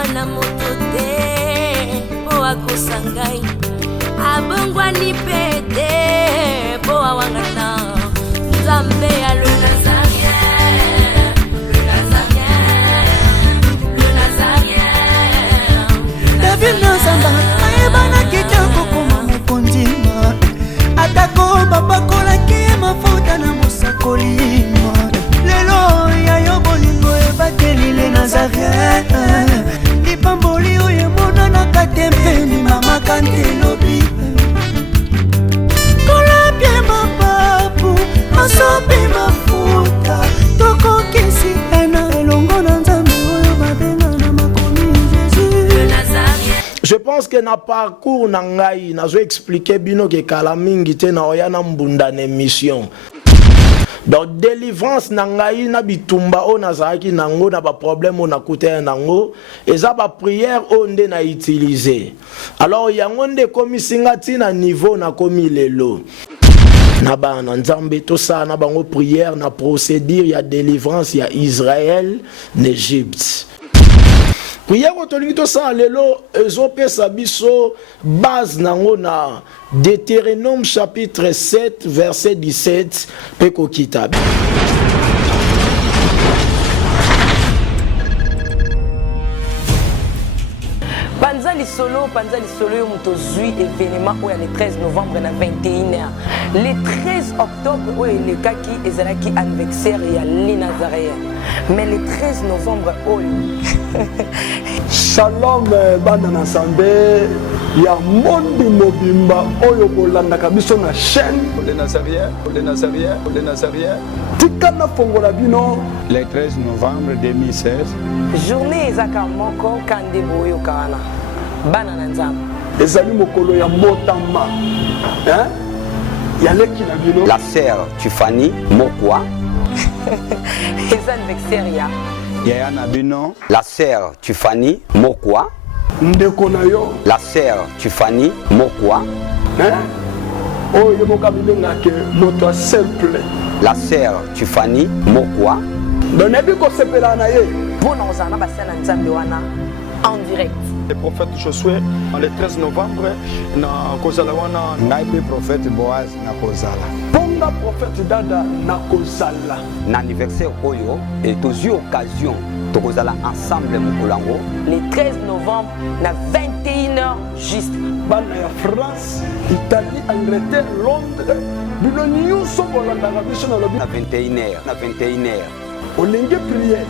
mwana moto te po akosa ngai abongwani pe te po awangata nzambe ya le Nazarien, le Nazarien, le Nazarien. David Nazamba ayebana kitoko koma mukondima atako babakolaki mafuta na mosakolima lelo yayo bolingo ebateli le Nazarien lipamboli oyo emonanaka te mpeni mama kantelobi kolapie mapapu masopi mafuta tokokisi ena elongo na nzambe oyo babenga na makomi Jésus. Je pense que na parcours na ngai nazo expliquer bino ke kala mingi te na oyana mbunda na mission. Donc délivrance na ngai na bitumba o nazaki nango na ba problème o na kuta nango eza ba prière o nde na utiliser. Alors yango nde komisinga tina niveau na komi lelo. Na bana nzambe to sa na bango prière na procédure ya délivrance ya Israël n'Égypte. Prière otolingi to sa lelo ezopesa biso base nango na Deutéronome chapitre 7 verset 17 peko kitabi. Panzali solo yo mutozui événement où le 13 novembre na 21h. Le 13 octobre où le kaki ezalaki anniversaire ya li Nazarien. Mais le 13 novembre où Shalom bana na sambe ya mondi mobimba oyo bolandaka biso na chaîne le Nazarien, le Nazarien, le Nazarien. Tikana fongola bino le 13 novembre 2016. Journée ezaka moko kande boyo kana. Bana na nzambe. Ezali mokolo ya motamba. Hein? Ya leki na bino. La sœur Tufani Mokwa. Ez anniversaire ya Yaya Nabino. La sœur Tufani Mokwa. Ndeko na yo. La sœur Tufani Mokwa. Hein? Oh, yo mokabile ngake moto simple. La sœur Tufani Mokwa. Donebi ko sepela na ye. Bona ozana basana nzambe wana en direct. Le prophète Josué le 13 novembre na kozala wana Ngai pe prophète Boaz na kozala. Ponga prophète dada na kozala. Na anniversaire oyo et aux occasions to kozala ensemble mokolango. Le 13 novembre na 21h juste. Bana ya France, Italie, Angleterre, Londres. Bino nyuso bolandaka biso na lobi Na 21h, na 21h. olenge prière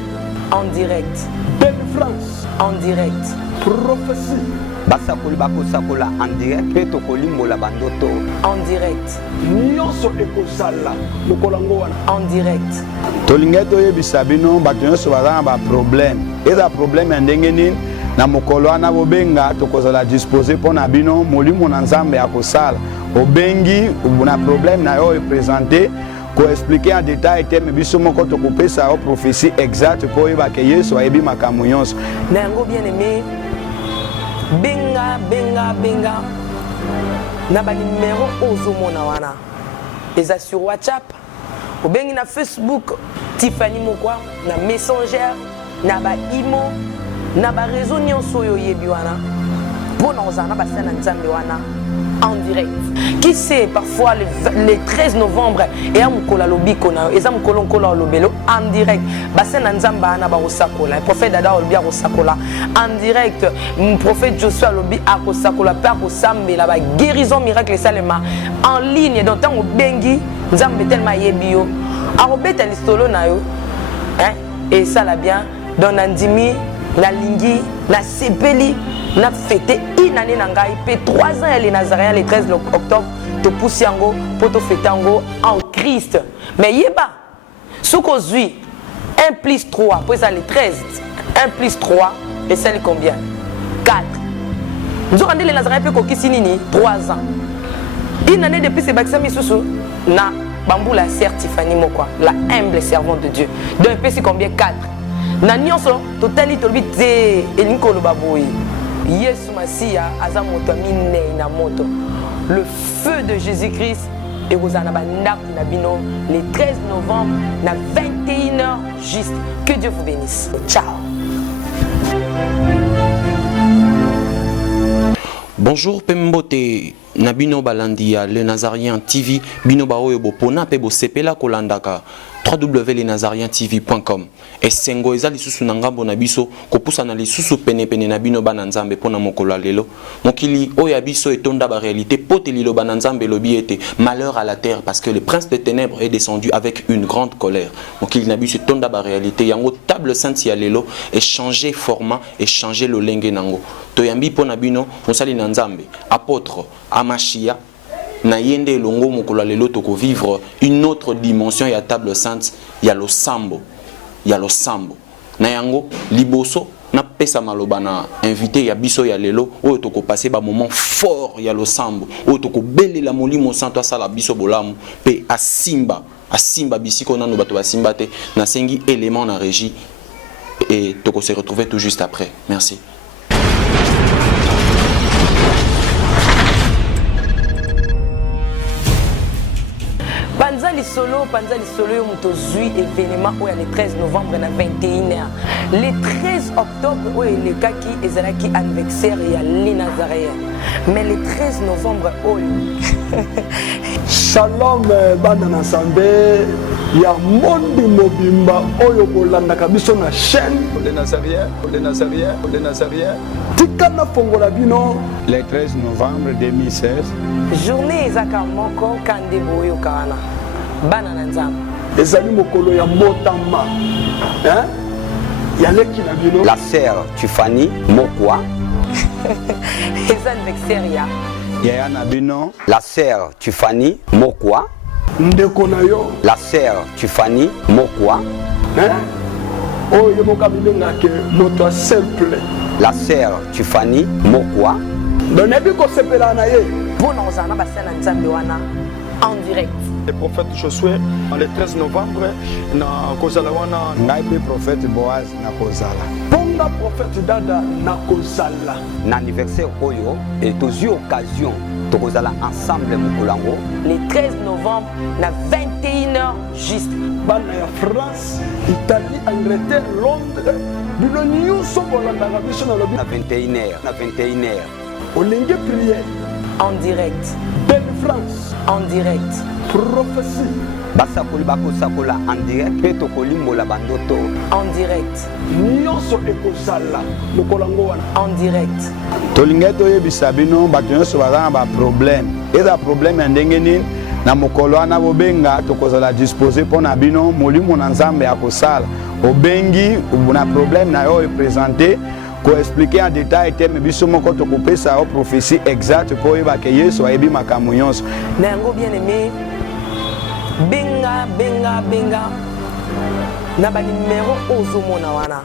En direct. Belle France En direct. prophétie Basakoli bakosakola en direct pe tokolimbola bandoto. En direct. nyonso ekozala mokolango wana En direct. Tolinga toyebisa bino bato nyonso baza na ba problème. Eza problème ya ndenge nini na mokolo wana bobenga tokozala disposer mpona bino molimo na nzambe ya kosala. Obengi na problème na yo représenter ko expliquer en détail thème biso moko tokopesa o prophétie exacte po yeba ke Yesu ayebi makambo nyonso. Na yango bien aimé. Benga. Na ba numéro ozomona wana. Eza sur WhatsApp. Obengi na Facebook Tiffany Mokwa, na Messenger, na ba Imo, na ba réseau nyonso yo yebi wana. Bona ozana basana nzambe wana en direct. Qui sait parfois le 13 novembre et amukola lobiko na eza mukolo nkola lobelo en direct. Basana nzamba na ba rosakola. Le prophète Dada olbi a rosakola en direct. Le prophète Joshua lobi a rosakola pa rosambe la ba guérison miracle salema en ligne donc tant bengi nzambe tellement yebio. Arobeta listolo na yo. Hein? Et ça la bien dans Nandimi, la lingi, la sepeli, na fêté une année nangai pe 3 ans les Nazariens le 13 octobre to poussi yango poto fêter yango en Christ. Mais yeba soko zui 1 plus 3 pour ça le 13 1 plus 3 et ça le combien 4. Nous avons les Nazariens pe kokisi nini 3 ans. Une année depuis ce baxami susu na bambou la sœur Tiffany Mokwa, la humble servante de Dieu. Donc c'est combien 4. Na nyonso totali tolbi te elinkolo baboyi. Yesu Masia aza moto mine na moto. Le feu de Jésus-Christ et Rosana Bandak Nabino le 13 novembre na 21h juste. Que Dieu vous bénisse. Ciao. Bonjour Pembote Nabino Balandia le Nazarien TV Bino Baoyo Bopona Pebo Sepela Kolandaka www.lenazarientv.com et sengo eza lisusu na ngambo na biso kopusa na lisusu pene na bino bana nzambe pona mokolo lelo mokili oyo ya biso etonda ba réalité pote lilo bana nzambe lobi ete malheur à la terre parce que le prince des ténèbres est descendu avec une grande colère mokili na biso etonda ba réalité yango table sainte ya lelo et changer format et changer lolenge nango toyambi pona bino mosali na nzambe apôtre Amashia na yende longo mokolo lelo toko vivre une autre dimension ya table sainte ya lo sambo na yango liboso na pesa maloba na invité ya biso ya lelo oyo toko passer ba moment fort ya lo sambo oyo toko belela molimo santo asala biso bolamu pe asimba bisiko nanu bato basimba te na sengi élément na régie et toko se retrouver tout juste après. Merci. Panzali solo yo muto zui événement le 13 novembre na 21h. Le 13 octobre le kaki ezalaki anniversaire ya les Nazaréens. Mais le 13 novembre Shalom bana na sambe ya mondi mobimba oyo bolandaka biso na chaîne les Nazaréens tikana fongola bino le 13 novembre 2016 journée ezaka moko kande boyo kana bana na nzambe ezali mokolo ya motama ya leki na bino la sœur Tiffany Mokwa eza anniversaire ya Yaya Nabino, la sœur Tiffany Mokwa, ndeko na yo, la sœur Tiffany Mokwa, oh yemoka bilengake moto simple, la sœur Tiffany Mokwa, donebi ko sepela na ye, bona ozana basana nzambe wana en direct. Le prophète Josué le 13 novembre na kozala wana ngai pe prophète Boaz na kozala. Ponga prophète Dada na kozala. Na anniversaire oyo et tozi occasion to kozala ensemble mokolango. Le 13 novembre na 21h juste. Bana ya France, Italie, Angleterre, Londres, bino nyuso bolanda biso na lobi na 21h. Olenge prière en direct. Belle France en direct. Prophétie basakoli bakosakola en direct pe tokolimbola bandoto en direct. Nyonso ekosala mokolango wana en direct. Tolinga toyebisa bino bato nyonso baza na baproblème eza problème ya ndenge nini na mokolo wana bobenga tokozala dispose mpo na bino molimo na nzambe ya kosala obengi na problème na yo eprésente ko expliquer en détail te mais biso moko to kopesa o prophétie exacte po yeba ke Yesu ayebi makambo nyonso na yango bien aimé benga na ba numéro ozomona wana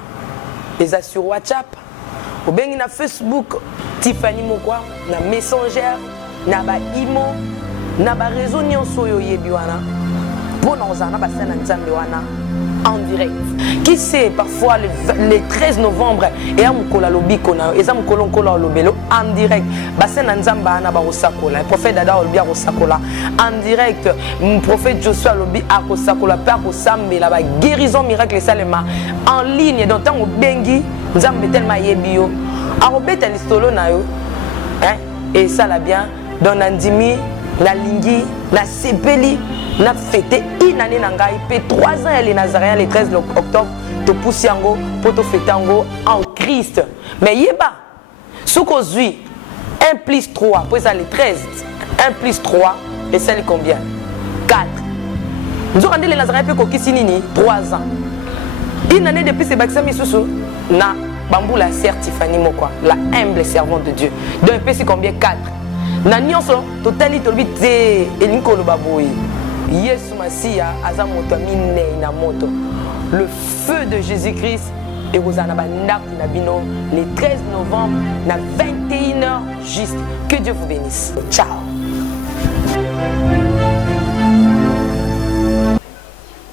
eza sur WhatsApp obengi na Facebook Tiffany Mokwa na Messenger na ba imo na ba réseau nyonso oyo yebi wana pona ozana basana nzambe wana en direct. Qui sait parfois le 13 novembre et à Mukola Lobiko na et à Mukolo Nkola Lobelo en direct. Basen Nzamba na ba Osakola, le prophète Dada Olbia Osakola en direct. Le prophète Joshua Lobi a Osakola père Osambe la ba guérison miracle salema en ligne dans temps bengi Nzambe tellement yebio. A robeta listolo na yo. Et ça la bien dans Nandimi, la Lingi, la Sepeli na fêté une année nangai pe 3 ans les Nazaréens le 13 octobre to poussi yango poto fêter yango en Christ mais yeba soko zui 1 plus 3 pour ça le 13 1 plus 3 et ça combien 4 nous avons les Nazaréens pe kokisi nini 3 ans une année depuis ce baptême isusu na bambou la sœur Tiffany Mokwa la humble servante de Dieu donc c'est combien 4 na nyonso totali tolbite elinko lo baboyi Yesu Masia aza moto minei na moto. Le feu de Jésus-Christ et Rosana Bandak Nabino le 13 novembre na 21h juste. Que Dieu vous bénisse. Ciao.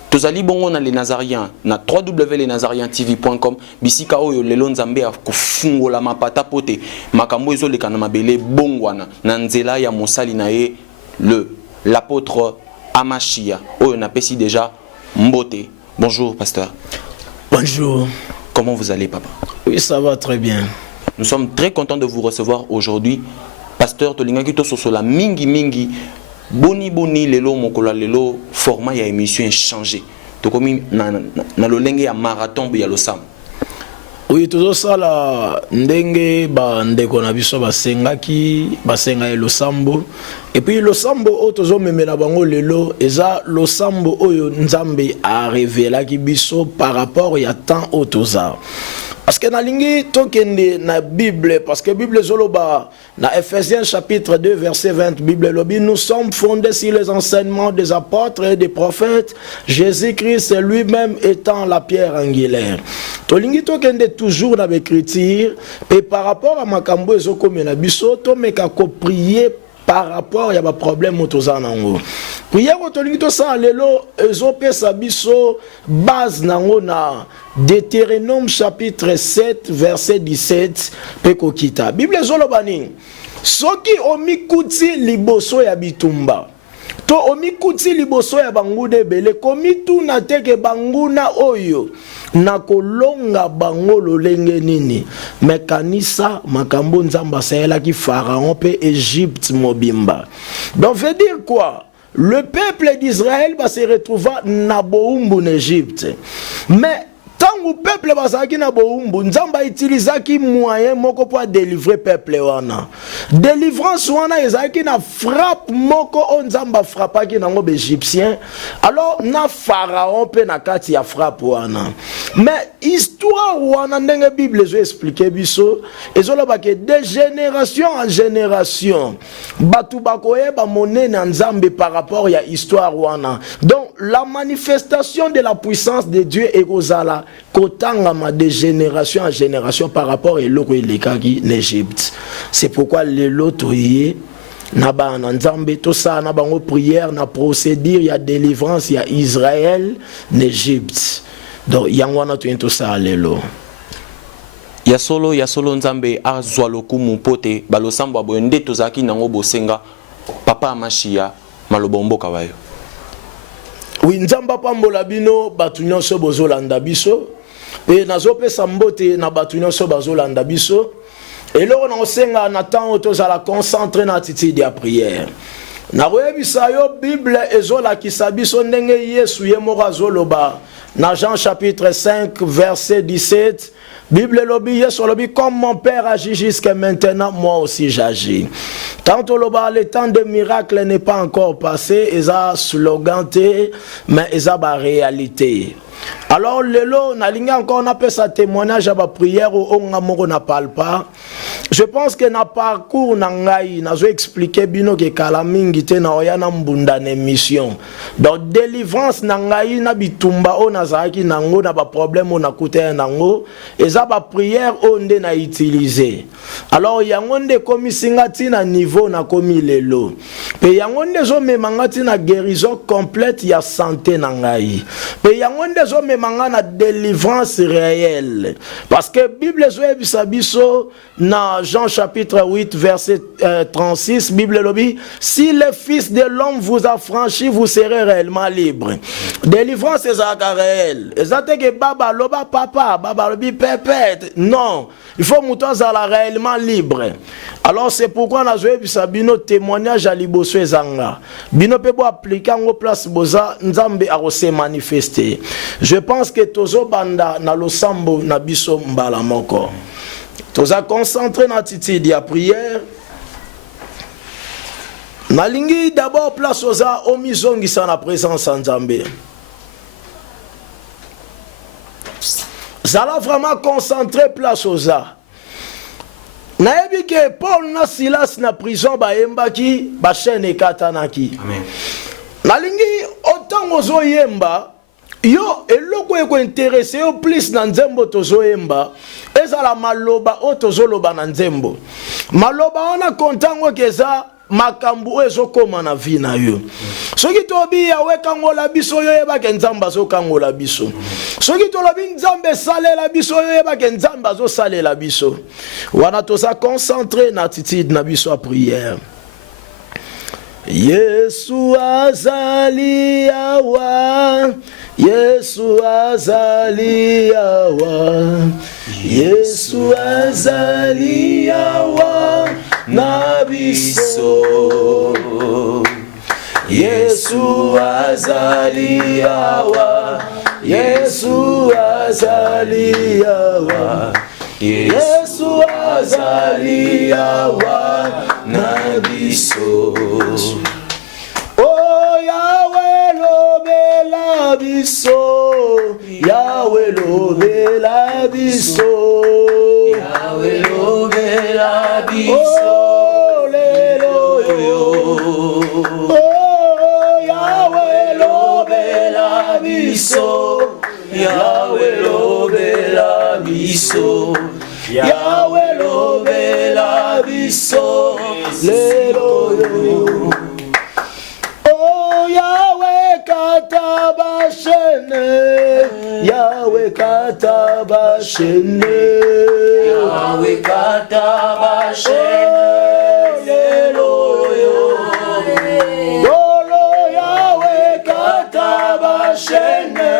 Tozali bongo na les Nazariens na www.lenazarientv.com bisika oyo lelo nzambe akofungola mapata pote makambo ezoleka na mabele bongwana na nzela ya mosali na ye l'apôtre Amashia oyo napesi déjà mbote. Bonjour pasteur. Bonjour. Comment vous allez papa? Oui, ça va très bien. Nous sommes très contents de vous recevoir aujourd'hui pasteur tolingaki to sosola mingi boni lelo mokola lelo format ya émission changé tokomi na lolenge ya marathon ya losambo. Oui, toujours ça la ndenge ba ndeko na biso basenga losambo et puis losambo o tozo memela bango lelo eza losambo oyo Nzambe a révélé ki biso par rapport ya temps o toza. Parce que na lingi tokende na Bible, parce que Bible zoloba na Ephésiens chapitre 2 verset 20, Bible lobi, nous sommes fondés sur les enseignements des apôtres et des prophètes, Jésus-Christ lui-même étant la pierre angulaire. To lingi tokende toujours na écriture et par rapport à makambo ezokomela biso to meka ko prier par rapport à un problème otozanango. Prière otolingi ça lelo ezopesa biso base nango na Deutéronome chapitre 7 verset 17 peko kita. Bible zolobani soki omikuti liboso ya bitumba to omikuti liboso ya bangude bele komitu na teke banguna oyo na kolonga bango lolenge nini mekanisa makambo Nzamba saela ki Pharaon pe Égypte mobimba. Donc veut dire quoi? Le peuple d'Israël va se retrouver na boumbu en Égypte. Mais tant que peuple bazaki na boumbu, Nzamba utilisaki moyen moko pour délivrer peuple wana. Délivrance wana ezaki na frappe moko on Nzamba frappaki nango égyptien. Alors na Pharaon pe na kati ya frappe wana. Mais histoire wana ndenge Bible zo expliquer biso, ezoloba ke de génération en génération batu bakoyeba monene Nzambe par rapport ya histoire wana. Donc la manifestation de la puissance de Dieu est kozala kotangama de génération en génération par rapport à l'oko elekaki l'Égypte. C'est pourquoi le lotoye na ba Nzambe to sa na bango prière na procédure ya délivrance ya Israël n'Égypte. Donc yangwana to sa lelo. Ya solo Nzambe azwa lokumu pote balosambo aboyende tozaki nango bosenga papa amashia malobombo kawayo. Oui, Nzamba pambola bino batu nyonso bozolanda biso et nazopesa mbote na batu nyonso bazolanda biso et loko na osenga na temps tozala concentré na attitude ya prière. Na koyebisa yo Bible ezolakisa biso ndenge Yesu ye moko azoloba na Jean chapitre 5 verset 17. Bible lobi Yesu lobi comme mon père agit jusqu'à maintenant, moi aussi j'agis. Tant le temps de miracle n'est pas encore passé, eza slogan te, mais eza ba réalité. Alors lelo na linga encore na pesa témoignage à ba prière ou on amoko na parle pas. Je pense que na parcours na ngai nazo expliquer bino ke kala mingi te na oyana mbunda na mission. Donc délivrance na ngai na bitumba o nazaki nango na ba problème o na kuté nango eza ba prière onde na utiliser. Alors yango nde komi singati na niveau na komi lelo. Pe yango nde zo memangati na guérison complète ya santé na ngai. Pe yango nde zo memanga na délivrance réelle. Parce que Bible zo ebisa biso na Jean chapitre 8 verset 36 Bible lobi si le fils de l'homme vous a franchi vous serez réellement libre. Délivrance est réelle. Ezate que baba loba papa baba lobi pépette. Non, il faut mouton zala réellement libre. Alors c'est pourquoi na zoe bisa bino témoignage à liboso ezanga. Bino pe bo appliquer en place boza Nzambe a se manifester. Je pense que tozo banda na losambo na biso mbala moko. Toza concentré na attitude ya prière. Nalingi d'abord place oza omizongi sa na présence en Nzambe. Zala vraiment concentré place oza. Naebi ke Paul na Silas na prison ba yembaki ba chaîne katanaki. Amen. Nalingi autant ozo yemba yo eloko eko intéressé yo plus na nzembo tozo yemba ezala maloba o tozo loba na nzembo. Maloba ona kontango keza makambu ezokoma na vie na yo. Soki tobi ya wekangola biso yo yeba ke Nzamba zo kangola biso. Soki tolobi Nzambe salela biso yo yeba ke Nzamba zo salela biso. Wana toza concentré na attitude na biso a prière. Yesu azali awa, Yesu azali awa, Yesu azali awa, nabi biso Yesu azali awa Yesu azali awa Yesu azali awa na biso Oh Yahweh lobela biso Yahweh lobela biso Yahweh lobela biso Oh lelo yo Oh Yahweh lobela biso Yahweh lobela biso Yahweh lobela biso lelo yo Oh Yahweh katabashene Yahweh katabashene Yahweh katabashene lelo yo Lolo Yahweh katabashene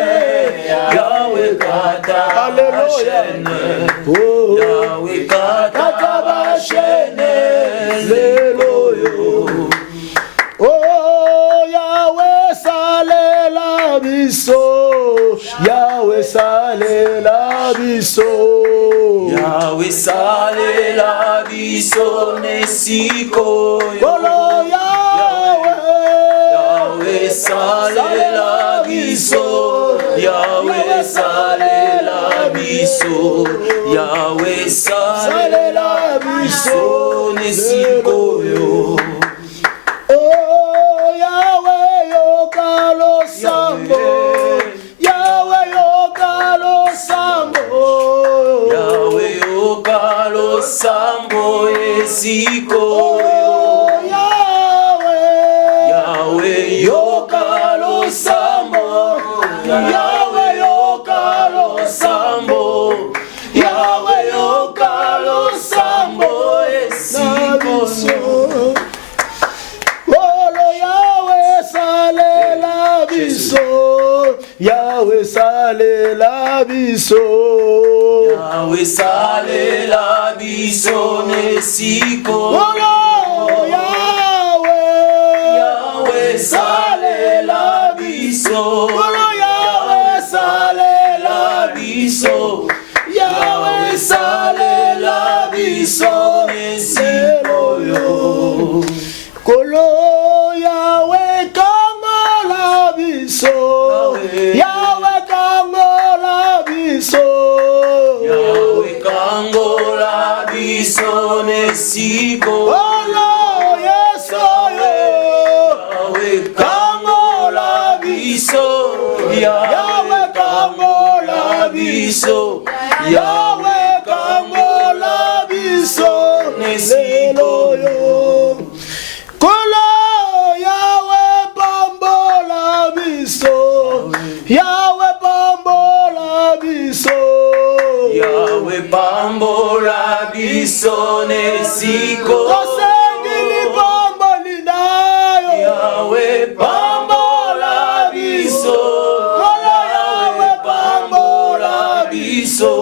Yahweh katabashene Yahweh katabashene lelo yo Oh Yahweh salela biso Yahweh salela biso Yahweh salela biso nesiko Olo Yahweh salela biso Yahweh salela biso Yahweh salela biso nesiko yo Oh Yahweh yokalo sambo Yahweh yokalo sambo Yahweh yokalo sambo esiko Yahweh yokalo sambo Yahweh yokalo sambo Yahweh yokalo sambo esiko Yahweh salela biso Yahweh salela biso nesiko Yahweh salela biso Yahweh salela biso Yahweh salela biso nesiko yo Kolo Yahweh kamola biso Yahweh kangola biso Yahweh kangola biso nesiko Olo Yeso Yahweh kangola biso Yahweh kangola biso Yahweh kangola biso nesiko yo Kolo Yahweh bambola biso Yahweh bambola biso Yahweh bambola biso nesiko Kosengili bamboli nayo Yahweh bambola biso Yahweh bambola biso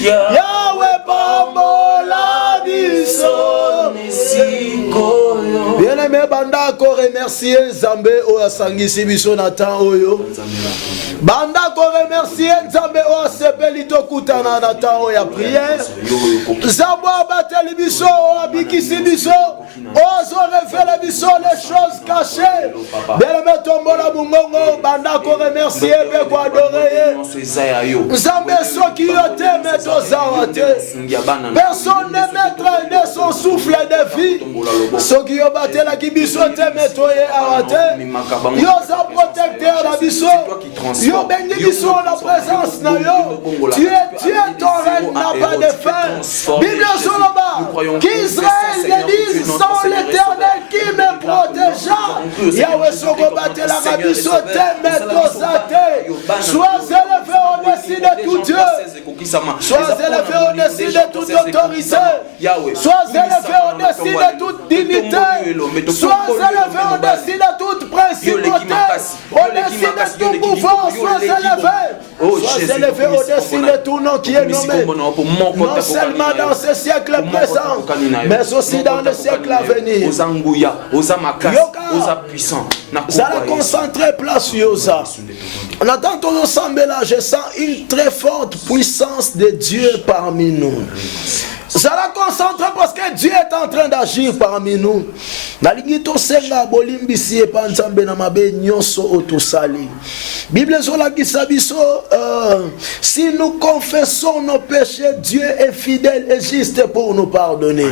Yahweh bambola biso nesiko Bien-aimé banda ko remercier Nzambe oyo asangisi biso na temps oyo Banda ko remercier Nzambe oyo asepeli tokutana na temps oyo ya prière Nzambe abateli biso abikisi biso ozo révéler biso les choses cachées Bien-aimé tombola bungongo banda ko remercier pe ko adorer Nzambe soki yo te meto zawate Personne ne mettra de son souffle de vie Soki yo batela ki biso te metoye awate Yo za protecteur na biso Yo bengi biso la présence na yo Tu es Dieu, ton règne n'a pas de fin Bible Soloba Qu'Israël ne dise sans l'éternel qui me protégea Yahweh soko batela ka biso te metozate Sois élevé au-dessus de tout Dieu Sois élevé au-dessus de toute autorité Sois élevé au-dessus de toute dignité Sois élevé au-dessus de toute principauté Au-dessus de tout pouvoir Sois élevé va s'élever au-dessus de tout nom qui est nommé, non seulement dans ce siècle présent, mais aussi dans le siècle à venir. Ça la concentrer place Yosa. On attend tout ensemble là, je sens une très forte puissance de Dieu parmi nous. Ça la concentre parce que Dieu est en train d'agir parmi nous. Naligito senga bolimbisi epanzambe na mabe nyonso otosali. Bible zola kisabiso si nous confessons nos péchés, Dieu est fidèle et juste pour nous pardonner.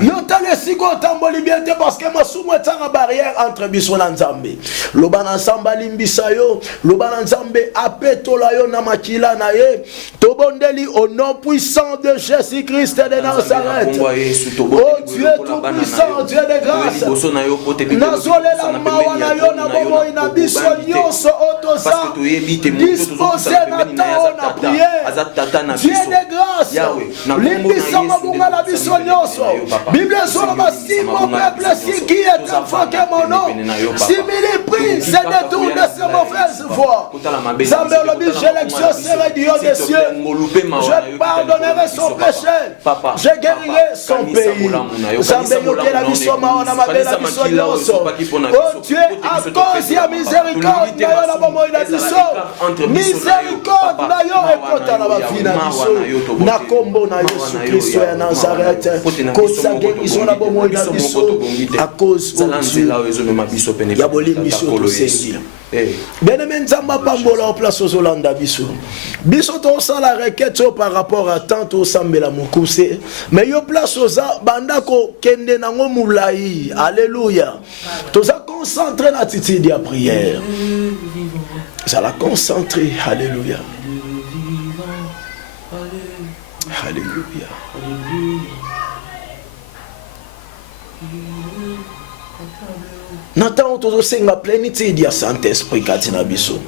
Yo tale siko tamboli bien parce que masumo etanga barrière entre biso na Nzambe. Loba na Nzamba limbisa yo, loba na Nzambe apetola yo na makila na ye. Tobondeli au nom puissant de Jésus-Christ de Nazareth. Oh Dieu tout-puissant, Dieu de grâce. Nazolela mawa na yo na bomo ina biso nyonso otosa. Disposé na temps na prière. Dieu de grâce. Limbisa mabunga la biso nyonso. Bible solo si mon peuple si qui est invoqué mon nom. Si mille pris c'est détour de ces mauvaises voies. Zambe lobi j'exaucerai du haut des cieux. Je pardonnerai son péché. Je guérirai son pays. Zambe yoke la biso maona mabela biso nyonso. Oh Dieu, à cause ya miséricorde na yo na bomo ina biso. Miséricorde na yo ekota na bafina biso. Na kombo na Yesu Kristo ya Nazareth. Kosa guérison na bomo ina biso. À cause de Dieu. Ya bolim biso to sengi. Bien-aimé Nzamba pambola en place aux Olanda biso. Biso to sa la requête par rapport à tant au sambela mukuse. Mais yo place aux bandako kende nango mulai. Alléluia. To sa concentré na titi dia prière. Ça la concentrer. Alléluia. Alléluia. Nathan to senga plénitude ya Saint-Esprit katina biso.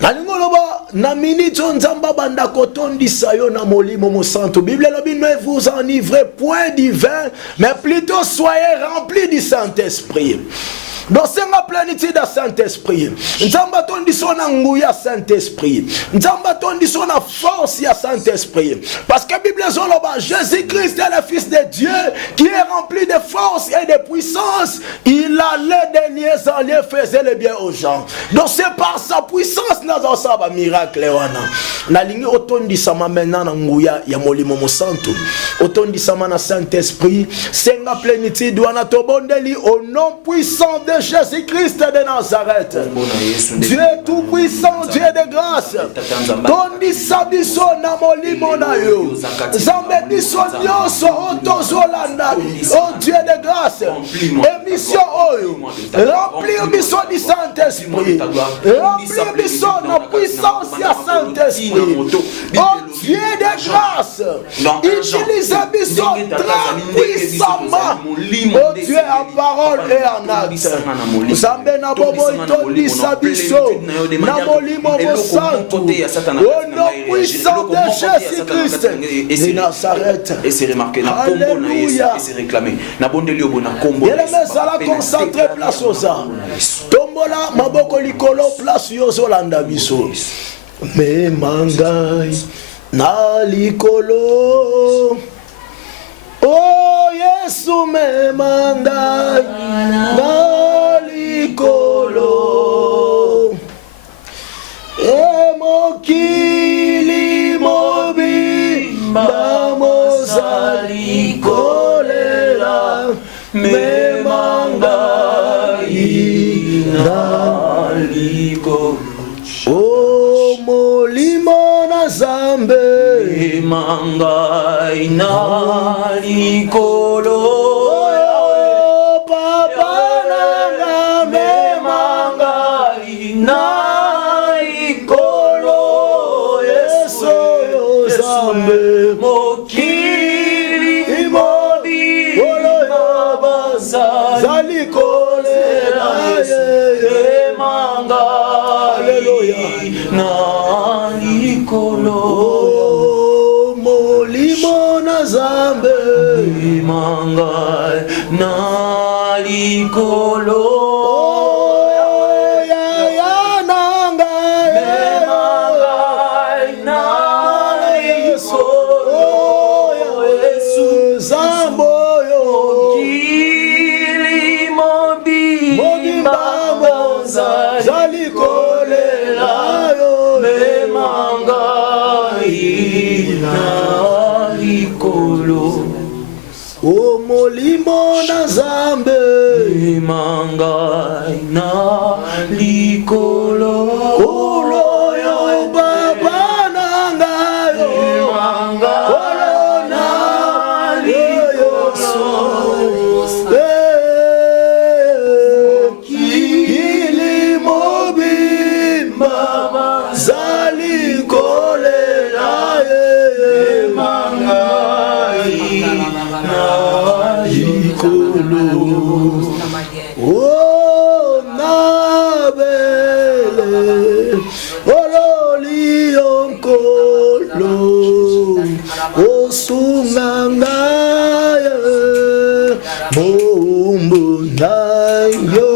Nalingoloba na minute Nzamba banda kotondisa yo na molimo mo santo. Bible lobi ne vous enivrez point du vin, mais plutôt soyez remplis du Saint-Esprit. Dans cette plénitude de Saint-Esprit, Nzamba tondi sona nguya Saint-Esprit. Nzamba tondi sona force ya Saint-Esprit. Parce que la Bible zoloba Jésus-Christ est le Fils de Dieu qui est rempli de force et de puissance. Il allait de lieux en lieu, faisait le bien aux gens. Donc c'est par sa puissance nous avons ça miracle wana. Na lingi otondi sama maintenant na nguya ya molimo mo santo. Otondi sama na Saint-Esprit, senga plénitude wana tobondeli au nom puissant de Jésus-Christ de Nazareth. Dieu tout-puissant, Dieu de grâce. Tondi sabiso na molimo na yo. Zambe biso nyonso otozolanda. Oh Dieu de grâce. Émission oyo. Remplir biso du Saint-Esprit. Remplir biso na puissance ya Saint-Esprit. Oh Dieu de grâce. Utilise biso très puissamment. Oh Dieu en parole et en acte. Zambe na bobo itondi sabiso na molimo mo santo au nom puissant de Jésus-Christ de Nazareth. Et c'est remarqué na kombo na Yesu et c'est réclamé na bondeli obo na kombo na Yesu. Yele mesa la concentré place oza tombola maboko likolo place yo zolanda biso me mangai na likolo. Oh Yesu me mangai na likolo e mokili mobimba mozali kolela me mangai na likolo. Oh molimo na Zambe mangai na likolo. Na likolo ya nanga na Nzambe Mangai na likolo Kolo yo baba na ngayo Kolo na liyoso Kili mobimba Zali kolela Mangai na likolo Oh nabele Ololi onkolo Osungangaya Mombo nayo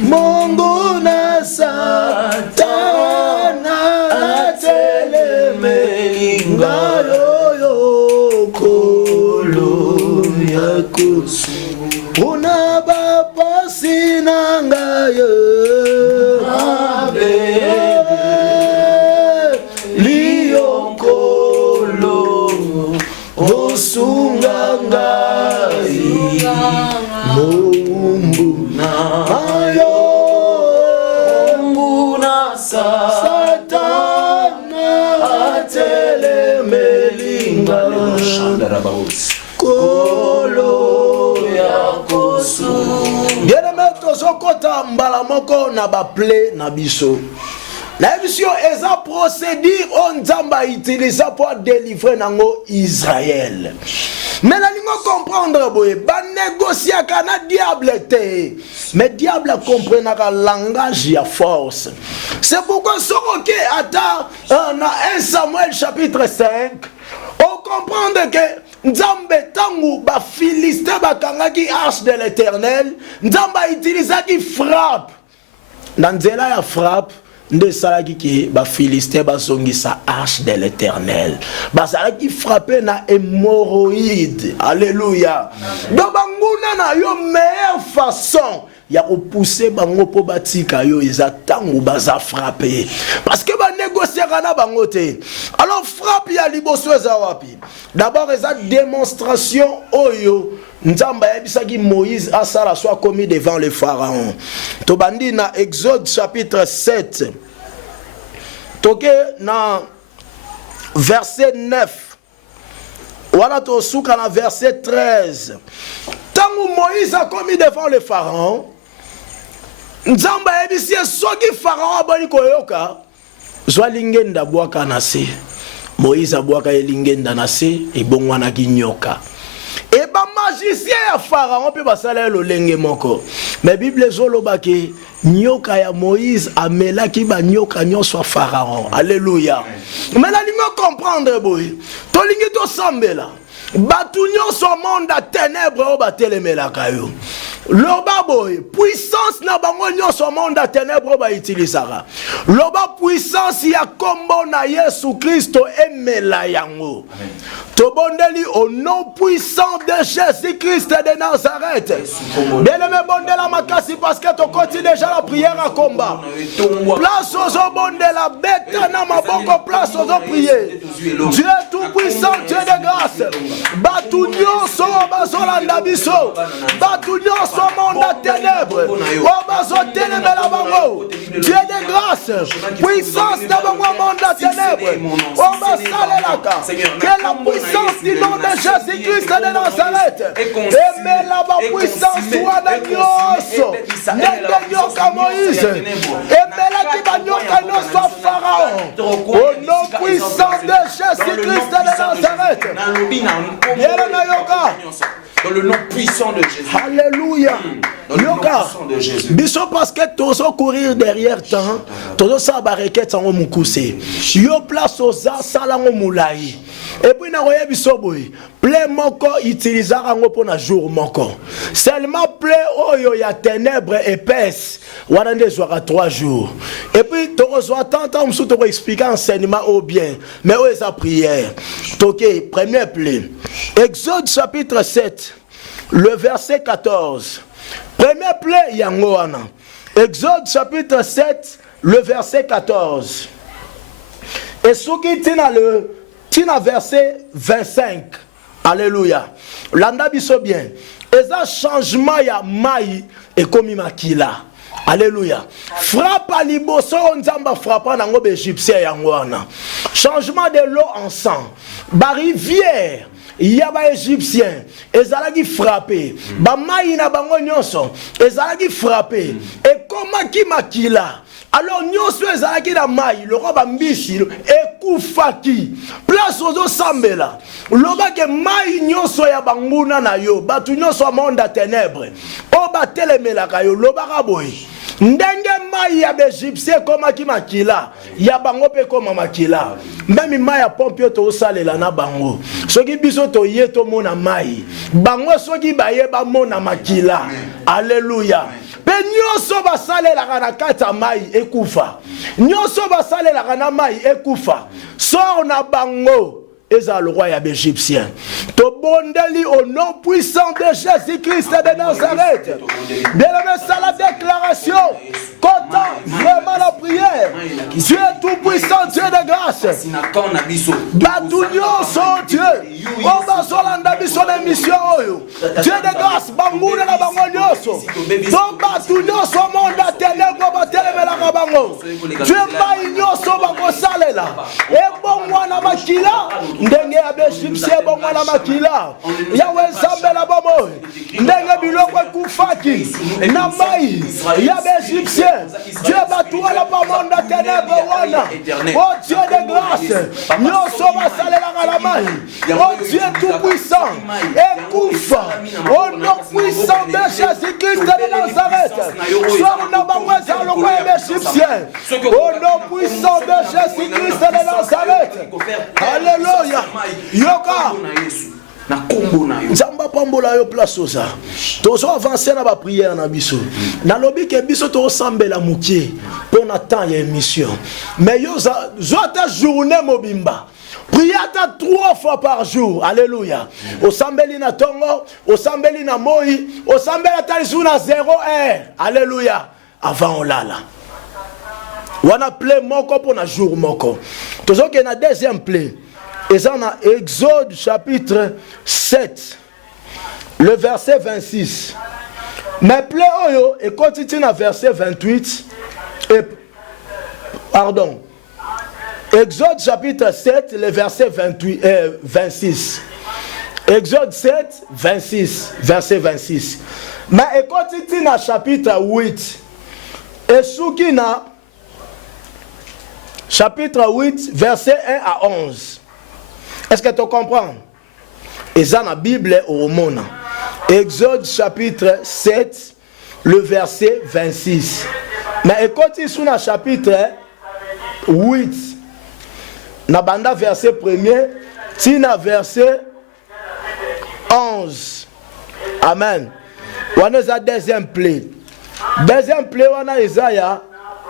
Mongo na satana Telemelinga yo kolo yakusu Una bapasi nangaye Lionkolo Osungangai Mumbu nayo Mbuna satana Atelemelinga Kolo Bien-aimé tozokota mbala moko na baple na biso. La émission est un procédure on Nzamba utilise pour délivrer nango Israël. Mais la ligne comprendre boye ba négocier kana diable te. Mais diable comprendre ka langage ya force. C'est pourquoi Soroke ata dans 1 Samuel chapitre 5 on comprend que Nzambe tangu ba Philistin bakangaki arche de l'Éternel, Nzamba utilisa qui frappe. Dans nzela ya frappe, nde salaki ki ba Philistin bazongisa arche de l'Éternel. Ba salaki frappé na hémorroïde. Alléluia. Donc banguna na yo meilleure façon ya repousser bango po batika yo izatangu baza frapper parce que ba négocier kana bango te. Alors frappe ya liboso eza wapi? D'abord eza démonstration oyo Nzamba yebisaki Moïse asala soit commis devant le pharaon. Tobandi na Exode chapitre 7. Toke na verset 9. Voilà to souka na verset 13. Tangu Moïse a commis devant le pharaon, Nzamba yebisi soki pharaon aboni koyoka, zwa lingenda bwaka na se. Moïse abwaka lingenda na se e bongwana ki nyoka. Et ba magicien ya pharaon pe basala lolenge moko. Mais Bible zoloba ke nyoka ya Moïse amelaki ba nyoka nyonso pharaon. Alléluia. Mais la lingo comprendre boy. To lingi to sambela. Batu nyonso monde a ténèbres o batelemelaka yo. Loba boy, puissance na bango nyonso monde a ténèbres ba utilisaka. Loba puissance ya kombo na Yesu Kristo emela yango. Tobondeli au nom puissant de Jésus-Christ de Nazareth. Bien-aimé bondela makasi parce que tu continues déjà la prière à combat. Place aux bondela bête na maboko place aux prier. Dieu tout puissant, Dieu de grâce. Batu nyonso bazolanda biso. Batu nyonso monde à ténèbres. Bazotelemela bango. Dieu de grâce. Puissance na bango monde à ténèbres. Basalelaka. Que la puissance du nom de Jésus-Christ de Nazareth. Et mais la puissance soit de Dios. N'enyoka Moïse. Et mais la qui va nyoka no soit Pharaon. Au nom puissant de Jésus-Christ de Nazareth. Dans le nom puissant de Jésus. Alléluia. Yoka. Biso parce que tous courir derrière temps, tous ça barricade sans mukuse. Yo place aux salango moulai. Et puis na roya biso boy. Plein moko utilisera ngo pour na jour moko. Seulement plein oyo ya ténèbres épaisses. Wana soira 3 jours. Et puis tu reçois tant msou to expliquer enseignement au bien. Mais où est sa prière? Toké premier plein. Exode chapitre 7. Le verset 14. Premier plein yangoana. Exode chapitre 7, le verset 14. Et ce qui tina verset 25. Alléluia. Landa biso bien. Et ça changement ya mai et comme makila. Alléluia. Frappe à liboso nzamba frappa nango égyptien yangwana. Changement de l'eau en sang. Ba rivière yaba égyptien ezalaki frappé. Ba mai na bango nyonso ezalaki frappé. Et comment ki makila. Alors nyonso ezalaki na mai le roi bambisi ekufaki. Place ozo sambela. Loba ke mai nyonso ya banguna na yo batu nyonso monde ténèbres. O batelemelaka yo loba kaboy. Ndenge mai ya Égyptien koma ki makila ya bango pe koma makila même mai ya pompe to salela na bango soki biso to yeto mona mai bango soki baye ba mona makila. Alléluia. Pe nyonso basalela kana kata mai ekufa nyonso basalela kana mai ekufa sort na bango. Eza le roi égyptien. To bondeli au nom puissant de Jésus-Christ de Nazareth. Bien-aimé, c'est la déclaration. Content vraiment la prière. Dieu tout puissant, Dieu de grâce. Batunion son Dieu. On va solanda biso l'émission. Dieu de grâce, bangouna la bangonioso. Donc batunion son monde à ténèbres, bateleme la bango. Dieu m'a ignoso bango salela. Et bon moi na makila. Ndenge ya Égyptien bongo na makila yawe nzambe la bomo ndenge biloko ekufaki na mai ya Égyptien Dieu batuwa la bamonda ténèbres wana. Oh Dieu de grâce nyonso basalelaka la mai. Oh Dieu tout puissant ekufa au nom puissant de Jésus-Christ de Nazareth. Soir na bango eza lokwa ya Égyptien au nom puissant de Jésus-Christ de Nazareth. Alléluia. Yoka Nzamba pambola yo place oza. Tozo avancer na ba prière na biso. Na lobi ke biso to sambela mukie pour na temps ya émission. Mais yo ta journée mobimba. Prière 3 fois par jour. Alléluia. Au sambeli na tongo, au sambeli na moi, au sambela talisu na 0 heure. Alléluia. Avant on lala. On a play moko pour na jour moko. Tozo ke na deuxième play. Et ça, on a Exode chapitre 7, le verset 26. Mais play oyo, et continue à verset 28. Et, pardon. Exode chapitre 7, le verset 26. Exode 7, 26, verset 26. Mais et continue à chapitre 8. Et Soukina, chapitre 8, verset 1 à 11. Est-ce que tu comprends? Et ça, dans la Bible, au Mona. Exode chapitre 7, le verset 26. Mais écoute, ici, dans le chapitre 8, dans le verset 1er, c'est dans le verset 11. Amen. On a la deuxième plaie. Deuxième plaie, on a Isaiah,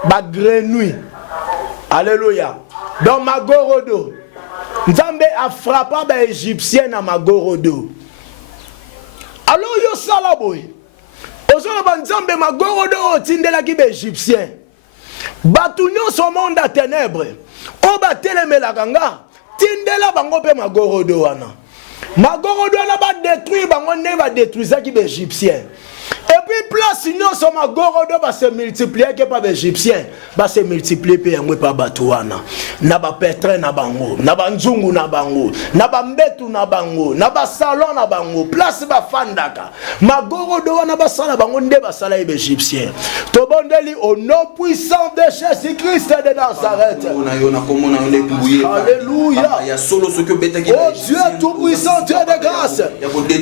la grenouille. Alléluia. Dans Magorodo. Nzambe a frappé les Égyptiens na Magorodo. Alors yo sala boy. Ozolo ba Nzambe Magorodo otindela ki ba Égyptiens. Batu nyonso monde a ténèbres. O ba telemela kanga tindela bango pe Magorodo wana. Magorodo wana ba détruire bango ne ba détruire ki ba Égyptiens. Et puis place nyonso Magorodo va se multiplier que pas Égyptiens, va se multiplier pe yangwe pa batuana. Na ba petre na bango, na ba nzungu na bango, na ba mbetu na bango, na ba salon na bango, place ba fandaka. Magorodo wana ba sala bango nde ba sala Égyptiens. To bondeli au nom puissant de Jésus-Christ de Nazareth. Alléluia. Oh Dieu tout puissant, Dieu de grâce.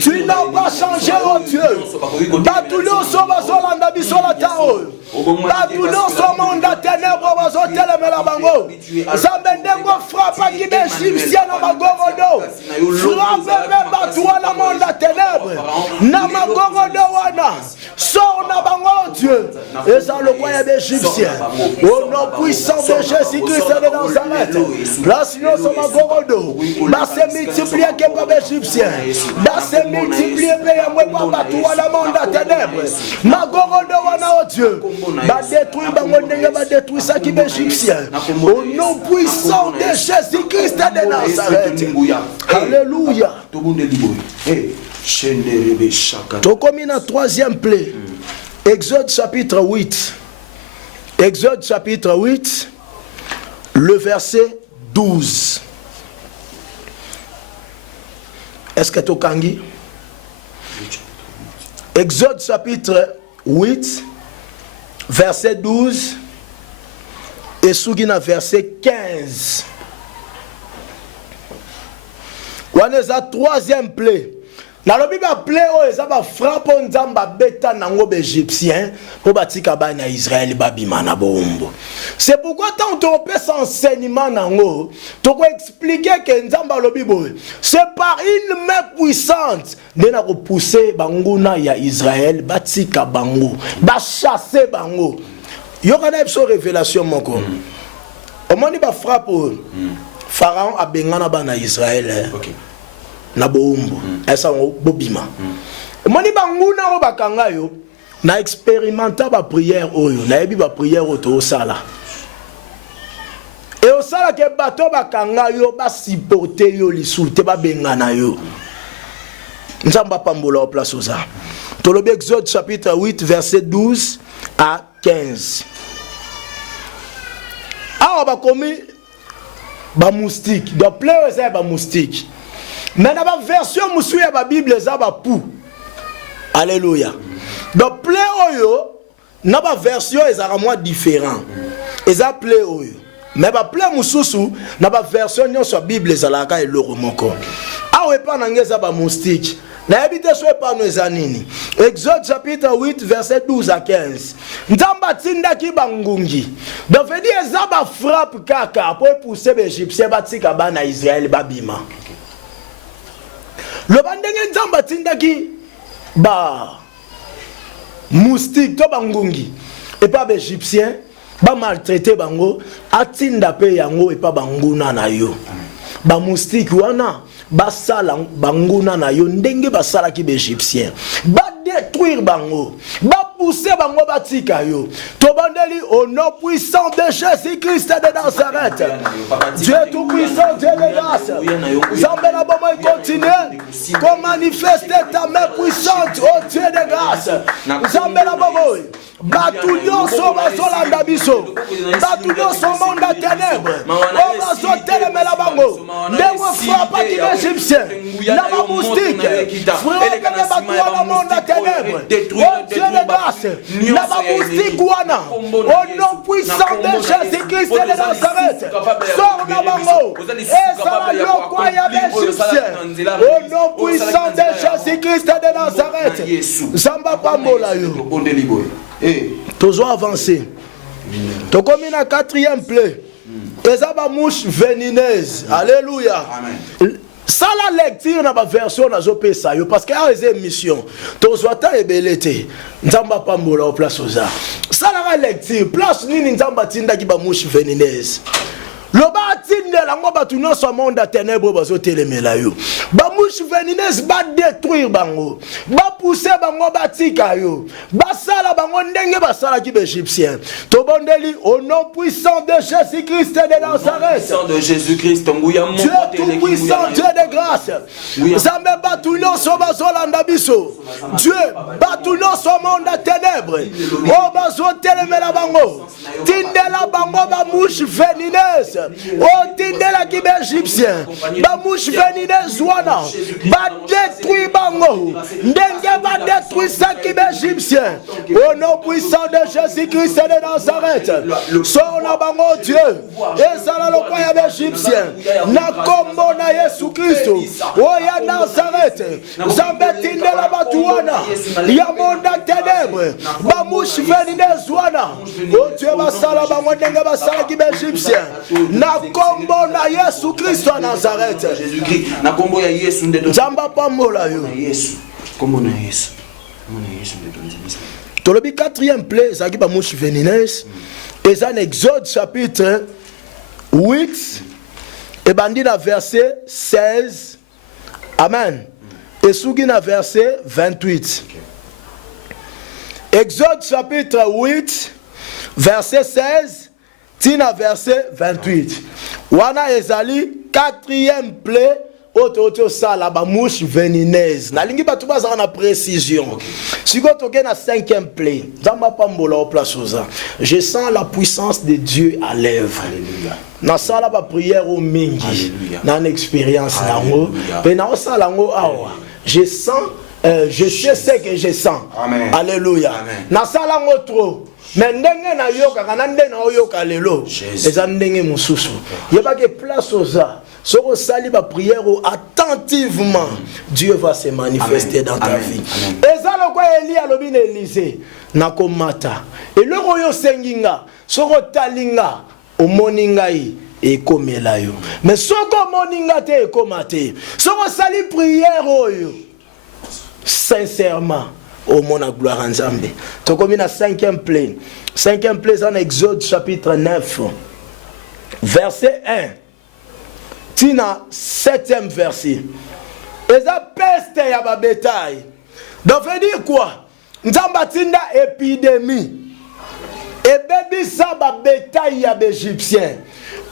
Tu n'as pas changé, oh Dieu. Batuno soba solanda bisola tao. Batuno somanda ténèbres bazotelemela bango. Zambendengo frappa ki Égyptien na Magorodo. Frappe be batwa na monde ténèbres. Na Magorodo wana. Sors na bango Dieu. Et ça le roi d'Égyptien. Au nom puissant de Jésus-Christ de Nazareth. Place nous sur Magorodo. Ba se multiplier que pas Égyptien. Ba se multiplier pe yamwe pa batwa na monde ténèbres. Magorodo wana oh Dieu. va détruire bango ndenge va détruire ça qui est égyptien. Au nom puissant de Jésus-Christ de Nazareth. Alléluia. Tokomi na troisième plaie. Exode chapitre 8. Exode chapitre 8, le verset 12. Est-ce que Tokangi? Exode chapitre 8, verset 12 et Sougina verset 15. On est la troisième plaie. Dans la Bible, plaie où frappe nzamba beta nango égyptien pour batika ba na Israël babima na bombo. C'est pourquoi tant on peut s'enseignement nango, tu peux expliquer que nzamba lobi boy, c'est par une main puissante de na repousser banguna ya Israël batika bango, ba chasser bango. Yo kana une révélation moko. Au moment ba frappe Pharaon a bengana ba na Israël. OK. Na bombo esa bobima moni banguna o bakanga yo na expérimenta ba prière oyo na yebi ba prière oto sala et au sala ke bato bakanga yo ba supporter yo lisuté ba bengana yo nzamba pambola au place oza tolobi Exode chapitre 8 verset 12 à 15 awa ba komi ba moustique do play eza ba moustique. Mais dans la version de la Bible, c'est un pou. Alléluia. Donc, play oyo, dans la version, c'est un moins différent. C'est un play oyo. Mais la play mususu, dans la version de la Bible, c'est un peu le remoko. Ah, oui, pas un moustique. Exode chapitre 8, verset 12 à 15. Nzamba tinda ki bangungi. Donc, veut dire, ça frappe kaka pour pousser les Égyptiens, batika bana Israël babima. Le bandenge nzamba tindaki ba moustique to bangungi et pas égyptien ba maltraité bango atinda pe yango et pas banguna na yo ba moustique wana ba sala banguna na yo ndenge ba sala ki égyptien ba détruire bango ba pousser bango batika yo to bandeli au nom puissant de Jésus-Christ de Nazareth. Dieu tout puissant, Dieu de grâce. Zambela bomo continue pour manifester ta main puissante au Dieu de grâce. Zambela bomo batu nyonso bazolanda biso batu nyonso monde ya ténèbres o bazotelemela bango ndenge frappa ki égyptien na bamoustique frappa batu wana monde ya ténèbres o Dieu de grâce na bamoustique wana au nom puissant de Jésus-Christ de Nazareth sors na bango ezala lokwa ya égyptien au nom puissant de Jésus-Christ de Nazareth zamba pambola yo. Toujours avancé. Tu comme une quatrième plaie. Ezaba mouche venineuse. Alléluia. Ça la lecture dans la version dans ça parce qu'il y a des émissions. Toujours ta ébelete. Nzamba pambola au place aux arts. Ça la lecture place ni nzamba tinda ki ba mouche venineuse. Le bâtiment de la moba tout non son monde à ténèbres bazo telemela yo. Ba mouche venineuse ba détruire bango. Ba pousser bango batika yo. Ba sala bango ndenge ba sala ki égyptien. To bondeli au nom puissant de Jésus-Christ de Nazareth. Puissant de Jésus-Christ nguya mo. Dieu tout puissant, Dieu de grâce. Zambe ba tout non so bazolanda biso. Dieu ba tout non son monde à ténèbres. O bazo telemela bango. Tindela bango ba mouche venineuse. Oh, tindela ki égyptien. Ba mouche venineuse wana. Ba détruire bango. Ndenge ba détruire ça qui égyptien. Au nom puissant de Jésus-Christ de Nazareth. Sors na bango Dieu. Et ça la lokwa ya égyptien. Na kombo na Yesu Christ. Oh ya Nazareth. Zambe tindela batu wana. Ya monde ténèbres. Ba mouche venineuse wana. Oh Dieu ba sala bango ndenge ba sala ki égyptien. Na kombo na Yesu Christ wa Nazareth. Jésus-Christ na kombo ya Yesu ndeto. Zamba pambola yo. Yesu. Kombo na Yesu. Kombo na Yesu ndeto nzibisa. Tolobi quatrième plaie zaki ba mouche venineuse. Et en Exode chapitre 8 et bandi na verset 16. Amen. Et sougi na verset 28. Exode chapitre 8, verset 16, tina verset 28. Wana ezali 4e plaie auto sala ba mouche venineuse. Na lingi batu bazana na précision. Si ko toke na 5e plaie, zamba pambola au place oza. Je sens la puissance de Dieu à l'œuvre. Na sala ba prière au mingi. Na expérience nango. Pe na sala ngo awa. Je sens je sais ce que je sens. Amen. Alléluia. Na sala ngo trop. Mais ndenge na yoka kanande na yoka lelo. Eza ndenge mususu. Yeba ke place oza. Soko sali ba prière attentivement. Dieu va se manifester dans ta vie. Eza lokwa Eli alobi na Élysée na komata. Et le royo senginga soko talinga omoningai ekomela yo. Mais soko moninga te ekomate. Soko sali prière oyo sincèrement au monde à gloire en Zambie. Tu as la 5e plaie. 5e plaie en Exode chapitre 9. Verset 1. Tina 7e verset. Et ça peste ya ba bétail. Donc veut dire quoi? Nzamba tinda épidémie. Et bébi ça ba bétail ya égyptien.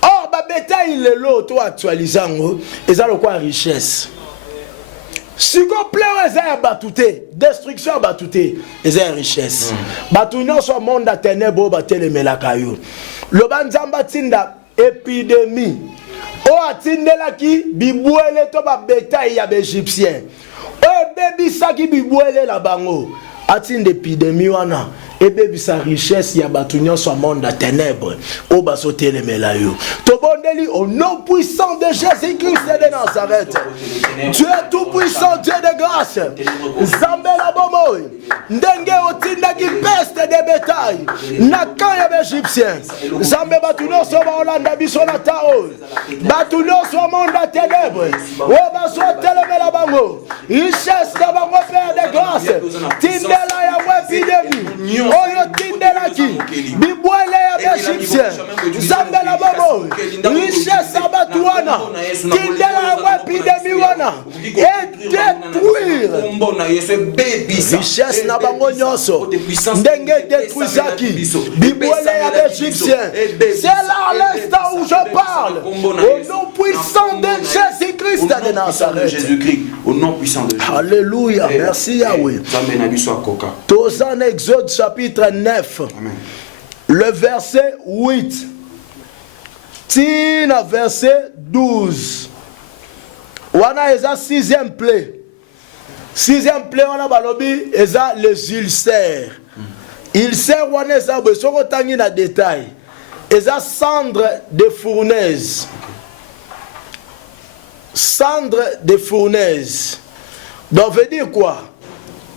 Or ba bétail le lot to actualisant et ça le quoi richesse. Si vous plaît, c'est un batouté, destruction batouté, c'est une richesse. Batounon soit monde à ténèbres, batte les melakayo. Le banzamba tinda épidémie. O atindela ki bibouele to ba bétail ya égyptien. O bébi sa ki bibouele la bango. Atinde épidémie wana. Et bébi sa richesse ya batounon soit monde à ténèbres. O basote les melayo. Tobondeli au nom puissant de Jésus-Christ de Nazareth. Dieu tout puissant, Dieu de grâce. Zambé la bomoy. Ndenge otinda ki peste de bétail. Naka ya égyptien. Zambé batounon soit Holanda biso na tao. Batounon soit monde à ténèbres. O basote les la bango. Richesse de bango père de grâce. Tindela ya épidémie. Oyo tindela ki bibwele ya égyptien. Zambé la bomoy. Richesse abatuana. Tindela ya épidémie wana. Et détruire. Richesse na bango nyonso. Ndenge détruisaki bibwele ya égyptien. C'est là l'instant où je parle. Au nom puissant de Jésus-Christ de Nazareth. Au nom puissant de Jésus. Alléluia. Merci Yahweh. Tous en Exode chapitre 9. Amen. Le verset 8. Tina verset 12. Wana eza 6e plaie. 6e plaie wana balobi eza les ulcères. Ulcères wana eza soko tangi na détail. Eza cendre de fournaise. Cendre de fournaise. Donc veut dire quoi?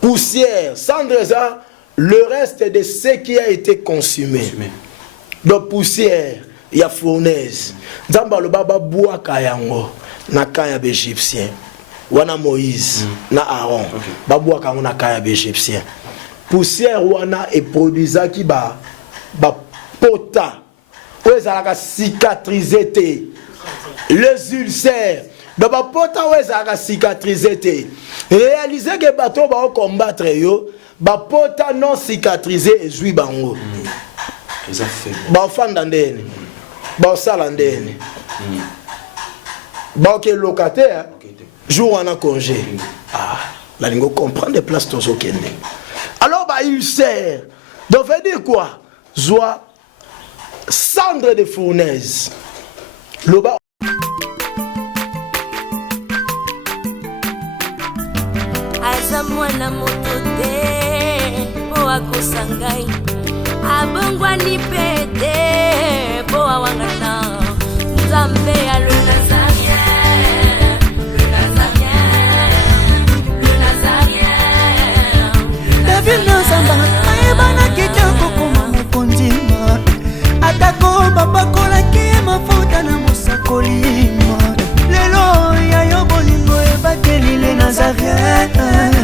Poussière. Cendre eza le reste de ce qui a été consumé. Donc poussière, il y a fournaise. Nzamba le baba boua kayango na kaya égyptien. Wana Moïse na Aaron. Babua kango na kaya égyptien. Poussière wana et produisa ki ba pota. Ouezalaka cicatrisé te. Les ulcères. Donc ba pota ouezalaka cicatrisé te. Réalisez que bateau ba combattre yo. Ba pota non cicatrisé et zui bango. Ba fanda ndene. Ba sala ndene. Ba ok locataire. Jour on a congé. Ah, la lingo comprend des places tozo kende. Alors bah ulcère. Donc veut dire quoi? Zoa cendre de fournaise. Loba Azamwana motote Boa kusangai Abongwa ni pete Boa wangana Nzambe ya le Nazarien Le Nazarien Le Nazarien David Nozamba Aebana